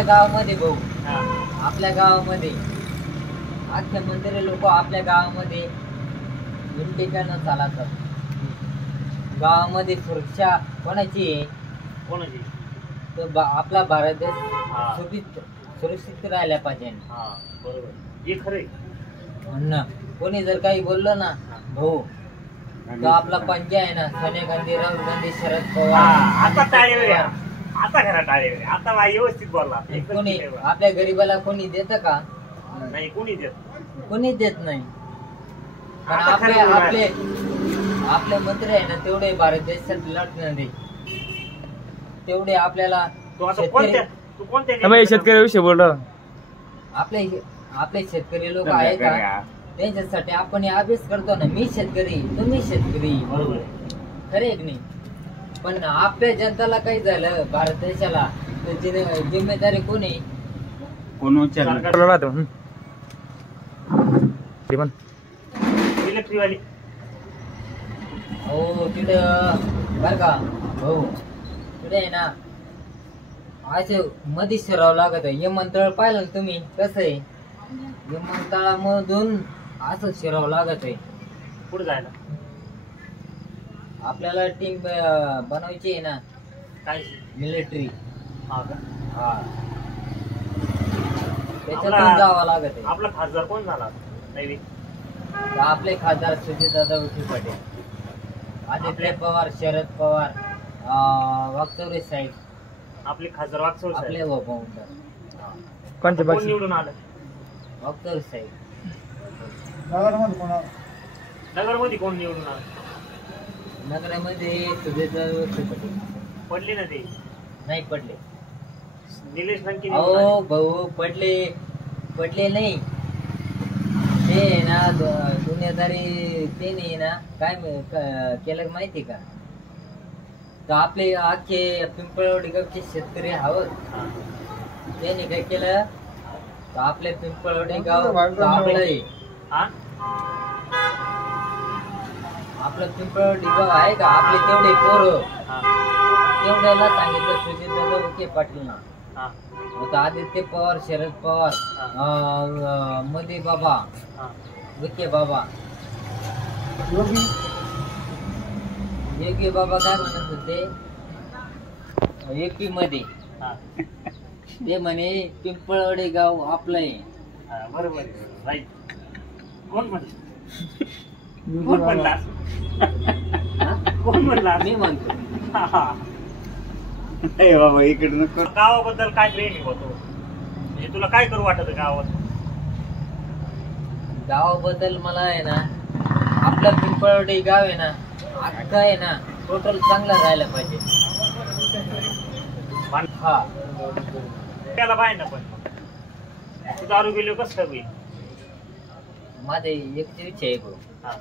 आपल्या गावामध्ये भाऊ, हा. आपल्या गावामध्ये अख्ख्या मंदिरे लोक आपल्या गावामध्ये ठिकाणं चालतात. गावामध्ये सुरक्षा कोणाची आहे? कोणाची? तर आपला भारत देश हा. सुरक्षित राहायला पाहिजे. हा बरोबर, हे खरंय. म्हणणं कोणी जर काही बोललं ना भाऊ, तर आपला पंजा आहे ना, सोनिया गांधी, राहुल गांधी, शरद हा, पवार. आता टाळे वेळा, आता खरा टाळे वेळा, आता बाई व्यवस्थित बोलला. कोणी आपल्या गरीबाला कोणी देतं का? नाही, कोणी देत, कोणी देत नाही. पण आता आपले खरं आपले आपले मंत्री आहे ना, तेवढे भारत देशात लढणारे, तेवढे आपल्याला तू आता शेतकरी कोणत्या शेतकऱ्याविषयी बोल. आपले आपले शेतकरी लोक आहे का, त्यांच्यासाठी आपण अभ्यास करतो ना. मी शेतकरी, तुम्ही शेतकरी, बरोबर खरे एक नाही. पण आपल्या जनताला काही झालं भारत देशाला, तर जिम्मेदारी कोणी? इलेक्ट्रिकवाली. हो तिथं बर का भाऊ, तिथे आहे ना असे मध्ये शिरावं लागत आहे. विमानतळ पाहिलं ना तुम्ही कसं आहे? विमानतळामधून असं शिरावं लागत आहे. पुढे जायला आपल्याला टीम बनवायची आहे ना, काय? मिलिटरी. हा का? हा, त्याच्यातून जावं लागत आहे. आपला खासदार कोण झाला? नाही, आपले खासदार सुजितदादा विखे पाटील, आदित्य पवार, शरद पवार, वागचौरे साहेब. आपले खासदार वागचौरे आपले कोणते कोण निवडून आलं? वागचौरे साहेब. नगरमध्ये कोण निवडून आलं? नगरामध्ये सुजितदादा विखे पाटील. पडले ना ते? नाही पडले. निलेश लंके. अहो भाऊ, पडले नाही. ते ना दुनियादारी ते नाही ना, काय केलं माहिती का? तर आपले अख्खे पिंपळवाडी गावचे शेतकरी आहोत, त्याने काय केलं, तर आपले पिंपळवाडी गाव आपलं आपलं पिंपळवाडी गाव आहे का, आपले तेवढे पोरं तेवढ्याला सांगितलं सुजितदादा विखे पाटील. आदित्य पवार, शरद पवार, मोदी बाबा, विखे बाबा, योगी बाबा काय म्हणत होते AP मध्ये, ते म्हणे पिंपळवाडी गाव आपलं आहे. बरोबर, राईट. कोण म्हणलं? कोण म्हणला? कोण म्हणला? मी म्हणतो. बाबा इकडे गावाबद्दल काय प्रेम होतो? म्हणजे तुला काय करू वाटत गावात? गावाबद्दल मला आहे ना, आपलं पिंपळवाडी गाव आहे ना, अख्खं आहे ना, टोटल चांगलं राहायला पाहिजे. हा, त्याला पाहिजे ना. पण तुझं आरोग्य कसं होईल? माझे एक इच्छा आहे भाऊ. हा.